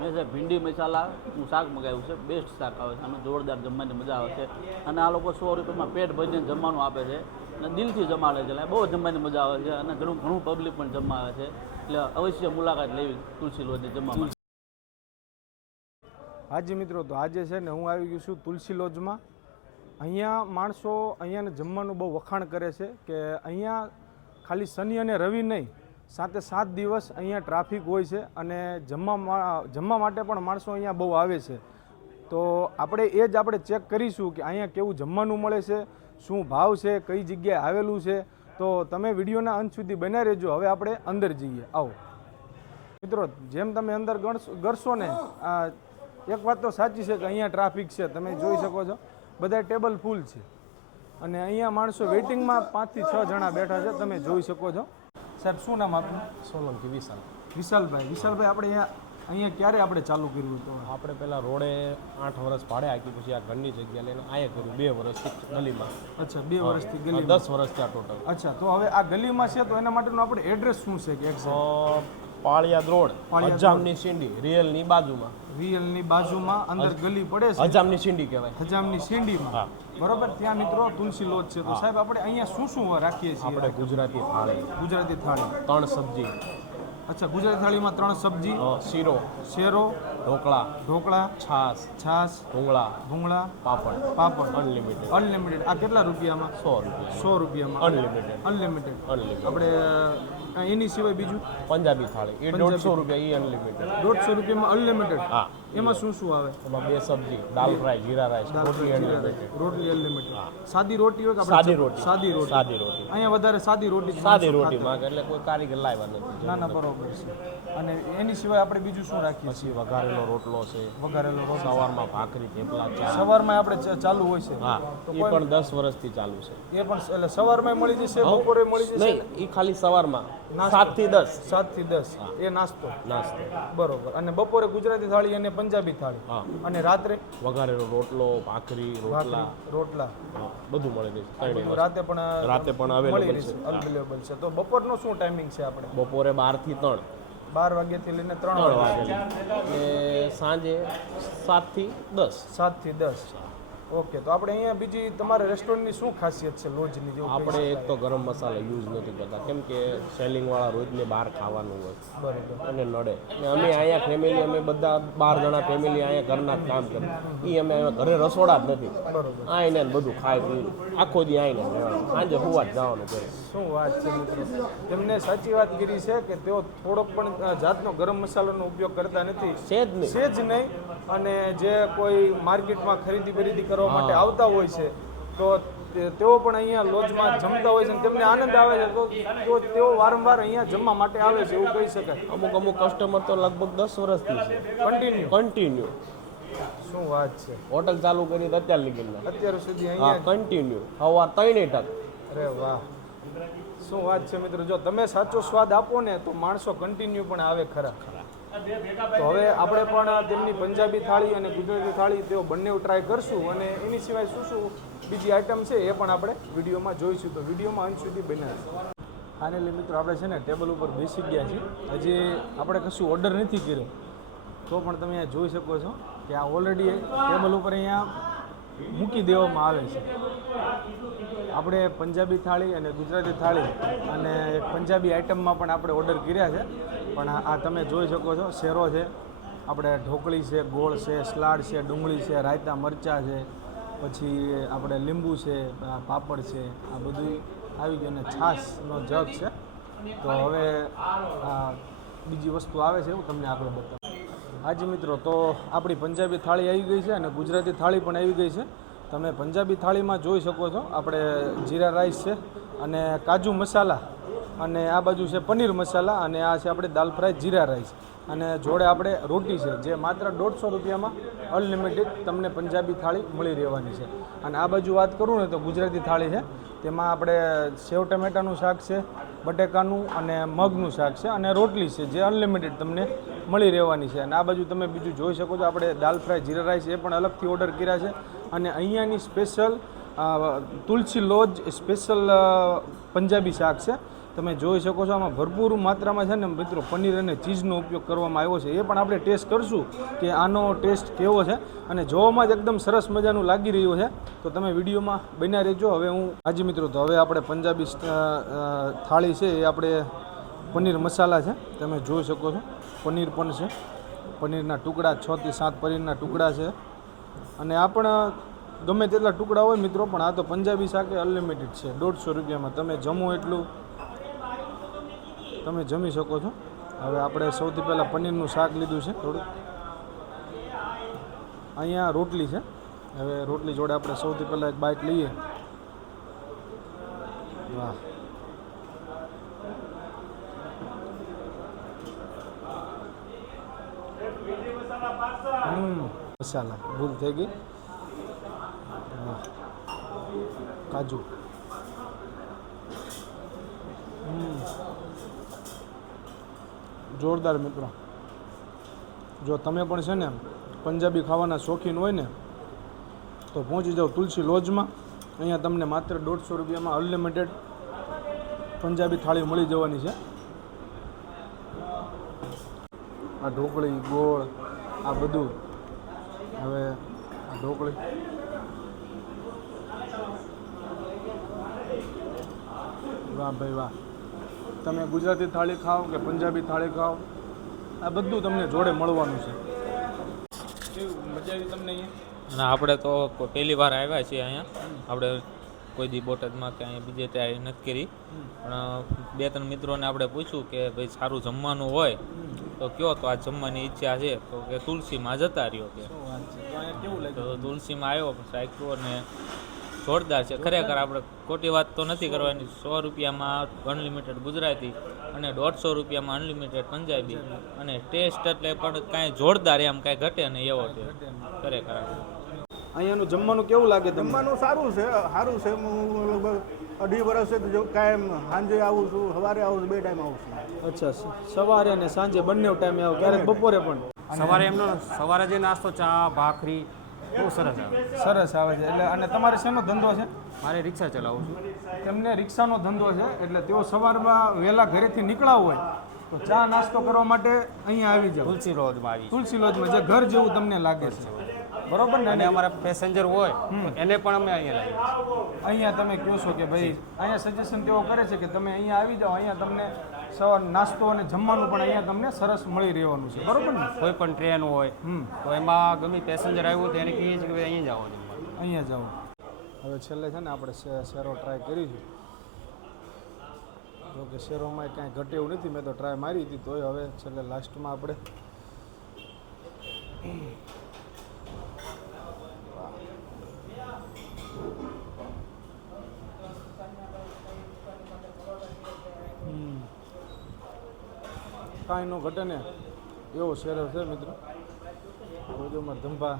મેં છે ભીંડી મસાલાનું શાક મગાવ્યું છે, બેસ્ટ શાક આવે છે અને જોરદાર જમવાની મજા આવે છે. અને આ લોકો 100 રૂપિયામાં પેટ ભરીને જમવાનું આપે છે અને દિલથી જમાડે છે, એટલે બહુ જમવાની મજા આવે છે અને ઘણું પબ્લિક પણ જમવા આવે છે. એટલે અવશ્ય મુલાકાત લેવી તુલસી લોજની જમવામાં. હાજી મિત્રો, તો આજે છે ને હું આવી ગયો છું તુલસી લોજમાં. અહીંયા માણસો અહીંયાને જમવાનું બહુ વખાણ કરે છે કે અહીંયા ખાલી શનિ અને રવિ નહીં, 7 દિવસ અહીંયા ટ્રાફિક હોય છે અને જમવા માટે પણ માણસો અહીંયા બહુ આવે છે. તો આપણે ચેક કરીશું કે અહીંયા કેવું જમવાનું મળે છે, શું ભાવ છે, કઈ જગ્યાએ આવેલું છે. તો તમે વિડીયોના અંત સુધી બન્યા રહેજો. હવે આપણે અંદર જઈએ, આવો મિત્રો. જેમ તમે અંદર ગરશો ને, એક વાત તો સાચી છે કે અહીંયા ટ્રાફિક છે, તમે જોઈ શકો છો, બધા ટેબલ ફૂલ છે અને અહીંયા માણસો વેઇટિંગમાં 5 થી 6 જણા બેઠા છે, તમે જોઈ શકો છો. સાહેબ, શું નામ આપનું? સોલંકી વિશાલભાઈ, આપણે અહીંયા ક્યારે આપણે ચાલુ કર્યું હતું? આપણે પહેલાં રોડે 8 વર્ષ ભાડે આપ્યું, પછી આ ઘરની જગ્યા લઈને આયા કર્યું 2 વર્ષથી ગલીમાં. અચ્છા, 2 વર્ષથી ગલી, 10 વર્ષ થયા ટોટલ. અચ્છા, તો હવે આ ગલીમાં છે તો એના માટેનું આપણે એડ્રેસ શું છે કે પાળિયાદ રોડ, હજામની સિંડી, રિયલની બાજુમાં અંદર ગલી પડે છે, હજામની સિંડી કહેવાય, હજામની સિંડીમાં. બરોબર, ત્યાં મિત્રો તુલસી લોજ છે. તો સાહેબ, આપણે અહીંયા શું રાખીએ છીએ? આપણે ગુજરાતી થાળી 3 સબ્જી. અચ્છા, ગુજરાતી થાળીમાં 3 સબ્જી, શેરો, ઢોકળા, છાશ, ભૂંગળા, પાપડ અનલિમિટેડ. આ કેટલા રૂપિયામાં? 100 રૂપિયામાં અનલિમિટેડ. આપણે એની સિવાય બીજું પંજાબી થાળી એ 150 રૂપિયા, એ અનલિમિટેડ. 150 રૂપિયામાં અનલિમિટેડ. હા, એમાં શું આવે? એમાં 2 સબ્જી, દાલ ફ્રાય, જીરા રાઈસ, રોટલી અનલિમિટેડ. સાદી રોટી હોય કે સાદી રોટી? સાદી રોટી. અહીંયા વધારે સાદી રોટી માંગે, એટલે કોઈ કારીગર લાવ્યા નથી. ના, બરોબર છે. અને એની સિવાય આપણે બીજું શું રાખીએ છીએ? વઘારેલો રોટલો છે, સવારમાં ભાખરી, થેપલા, ચા. સવારમાં આપણે ચાલુ હોય છે? હા, એ પણ 10 વર્ષથી ચાલુ છે. એ પણ એટલે સવારમાં મળી જશે, બપોરે મળી જશે? નહીં, એ ખાલી સવારમાં 7 થી 10. એ નાસ્તો. બરોબર. અને બપોરે ગુજરાતી થાળી અને પંજાબી થાળી. અને રાત્રે વઘારેલો રોટલો, ભાખરી, રોટલા બધું મળી જશે. રાતે પણ અવેલેબલ છે. તો બપોરનો શું ટાઈમિંગ છે આપણે? બપોરે 12 થી 3. 12 વાગ્યાથી લઈને 3 વાગે. અને સાંજે 7 થી 10. 7 થી 10. ઓકે. તો આપણે અહીંયા બીજી તમારા રેસ્ટોરન્ટની શું ખાસિયત છે લોજની? જેવું આપણે એક તો ગરમ મસાલા યુઝ નથી કરતા, કેમ કે સેલિંગવાળા રોજને બહાર ખાવાનું હોય, બરાબર, અને નડે. અમે અહીંયા ફેમિલી, અમે બધા 12 જણા ફેમિલી અહીંયા ઘરના જ કામ કરીએ. એ અમે ઘરે રસોડા જ નથી, આવીને બધું ખાઈ પી આખો દી આવીને સાંજે હુવા જ જવાનું કરે. શું વાત છે મિત્રો, તેમને સાચી વાત કરી છે કે તેઓ થોડોક પણ જાતનો ગરમ મસાલાનો ઉપયોગ કરતા નથી, સેજ નહીં. અને જે કોઈ માર્કેટમાં ખરીદી કરવા માટે આવતા હોય છે તો તેઓ પણ અહીંયા લોજમાં જમતા હોય છે અને તેમને આનંદ આવે છે, તો તેઓ વારંવાર અહીંયા જમવા માટે આવે છે, એવું કહી શકાય. અમુક કસ્ટમર તો લગભગ 10 વર્ષથી છે, કન્ટિન્યુ. શું વાત છે, હોટલ ચાલુ કરી અત્યાર સુધી અહીંયા કન્ટિન્યુ સવાર 3 ટક. અરે વાહ, શું વાત છે મિત્રો. જો તમે સાચો સ્વાદ આપો ને તો માણસો કન્ટિન્યુ પણ આવે ખરા. તો હવે આપણે પણ તેમની પંજાબી થાળી અને ગુજરાતી થાળી તેઓ બંને ટ્રાય કરશું અને એની સિવાય શું બીજી આઈટમ છે એ પણ આપણે વિડીયોમાં જોઈશું. તો વિડીયોમાં અંત સુધી બન્યા છે. ફાઇનલી મિત્રો, આપણે છે ને ટેબલ ઉપર બેસી ગયા છીએ. હજી આપણે કશું ઓર્ડર નથી કર્યો, તો પણ તમે અહીંયા જોઈ શકો છો કે આ ઓલરેડી ટેબલ ઉપર અહીંયા મૂકી દેવામાં આવે છે. આપણે પંજાબી થાળી અને ગુજરાતી થાળી અને એક પંજાબી આઈટમમાં પણ આપણે ઓર્ડર કર્યા છે. પણ આ તમે જોઈ શકો છો, શેરો છે, આપણે ઢોકળી છે, ગોળ છે, સલાડ છે, ડુંગળી છે, રાયતા મરચાં છે, પછી આપણે લીંબુ છે, પાપડ છે, આ બધું આવી ગયું અને છાશનો જગ છે. તો હવે બીજી વસ્તુ આવે છે એવું તમને આગળ બતાવું. હાજી મિત્રો, તો આપણી પંજાબી થાળી આવી ગઈ છે અને ગુજરાતી થાળી પણ આવી ગઈ છે. તમે પંજાબી થાળીમાં જોઈ શકો છો, આપણે જીરા રાઈસ છે અને કાજુ મસાલા, અને આ બાજુ છે પનીર મસાલા, અને આ છે આપણે દાલ ફ્રાય જીરા રાઈસ, અને જોડે આપણે રોટી છે, જે માત્ર 150 રૂપિયામાં અનલિમિટેડ તમને પંજાબી થાળી મળી રહેવાની છે. અને આ બાજુ વાત કરું ને તો ગુજરાતી થાળી છે, તેમાં આપણે સેવ ટમેટાનું શાક છે, બટેકાનું અને મગનું શાક છે, અને રોટલી છે જે અનલિમિટેડ તમને મળી રહેવાની છે. અને આ બાજુ તમે બીજું જોઈ શકો છો, આપણે દાલ ફ્રાય જીરા રાઈસ એ પણ અલગથી ઓર્ડર કર્યા છે. અને અહીંયાની સ્પેશિયલ તુલસી લોજ સ્પેશિયલ પંજાબી શાક છે, તમે જોઈ શકો છો આમાં ભરપૂર માત્રામાં છે ને મિત્રો પનીર અને ચીઝનો ઉપયોગ કરવામાં આવ્યો છે. એ પણ આપણે ટેસ્ટ કરશું કે આનો ટેસ્ટ કેવો છે, અને જોવામાં જ એકદમ સરસ મજાનું લાગી રહ્યું છે. તો તમે વિડીયોમાં બન્યા રહેજો. હવે હું હાજી મિત્રો, તો હવે આપણે પંજાબી થાળી છે એ આપણે પનીર મસાલા છે, તમે જોઈ શકો છો. પનીર પણ છે, પનીરના ટુકડા 6 થી 7 પનીરના ટુકડા છે, અને આ પણ ગમે તેટલા ટુકડા હોય મિત્રો, પણ આ તો પંજાબી શાક એ અનલિમિટેડ છે. 150 રૂપિયામાં તમે જમો એટલું તમે જમી શકો છો. હવે આપણે સૌથી પહેલાં પનીરનું શાક લીધું છે થોડું. અહીંયા રોટલી છે. હવે રોટલી જોડે આપણે સૌથી પહેલાં એક બાઈટ લઈએ. વાહ, મસાલા ભૂલ થઈ ગઈ. વાહ, કાજુ. જોરદાર મિત્રો. જો તમે પણ છે ને પંજાબી ખાવાના શોખીન હોય ને તો પહોંચી જાઓ તુલસી લોજમાં. અહીંયા તમને માત્ર 150 રૂપિયામાં અનલિમિટેડ પંજાબી થાળી મળી જવાની છે. આ ઢોકળી, ગોળ, આ બધું. હવે આ ઢોકળી, વાહ ભાઈ વાહ. તમે ગુજરાતી થાળી ખાઓ કે પંજાબી થાળી ખાઓ, આ બધું તમને જોડે મળવાનું છે. કેવું મજા આવી તમને અહીંયા? અને આપણે તો પહેલી વાર આવ્યા છીએ અહીંયા. આપણે કોઈ દી બોટાદમાં કે અહીંયા બીજે ત્યાં નથી કરી, પણ 2-3 મિત્રોને આપણે પૂછ્યું કે ભાઈ સારું જમવાનું હોય તો કયો, તો આ જમવાની ઈચ્છા છે, તો કે તુલસીમાં જતા રહ્યો કે. કેવું તો તુલસીમાં આવ્યો, સાયકલો અને જોરદાર છે ખરેખર. આપણે ખોટી વાત તો નથી કરવાની. 100 રૂપિયામાં અનલિમિટેડ ગુજરાતી અને 150 રૂપિયામાં અનલિમિટેડ પંજાબી, અને ટેસ્ટ એટલે પણ કાંઈ જોરદાર, એમ કાંઈ ઘટે નહીં એવો છે ખરેખર. અહીંયાનું જમવાનું કેવું લાગે તમને? જમવાનું સારું છે. હું લગભગ 2.5 વર્ષથી જો કાયમ સાંજે આવું છું, સવારે આવું છું, 2 ટાઈમ આવું છું. અચ્છા, સવારે અને સાંજે બંને ટાઈમે આવો, ક્યારેક બપોરે પણ? સવારે જે નાસ્તો ચા ભાખરી બહુ સરસ આવે. સરસ આવે છે. એટલે અને તમારે શેનો ધંધો છે? મારે રિક્ષા ચલાવું છું. તેમને રિક્ષાનો ધંધો છે, એટલે તેઓ સવારમાં વહેલા ઘરેથી નીકળ્યા હોય તો ચા નાસ્તો કરવા માટે અહીંયા આવી જાવ તુલસી રોડમાં આવી તુલસી લોજમાં, જે ઘર જેવું તમને લાગે છે. બરોબર ને? અને અમારા પેસેન્જર હોય એને પણ અમે અહીંયા લાવીએ. અહીંયા તમે કહો છો કે ભાઈ, અહીંયા સજેશન તેઓ કરે છે કે તમે અહીંયા આવી જાઓ, અહીંયા તમને સવાર નાસ્તો અને જમવાનું પણ અહીંયા તમને સરસ મળી રહેવાનું છે. બરોબર ને? કોઈ પણ ટ્રેન હોય તો એમાં ગમે પેસેન્જર આવ્યું તો એને કહીએ છીએ કે ભાઈ અહીંયા જવાનું. અહીંયા જાઓ. હવે છેલ્લે છે ને આપણે શેરો ટ્રાય કરીશું. જો કે શેરોમાં કાંઈ ઘટે એવું નથી, મેં તો ટ્રાય મારી હતી તોય. હવે છેલ્લે લાસ્ટમાં આપણે કાંઈ નો ઘટે ને એવો શેરો છે મિત્રો. રોજોમાં ધંભા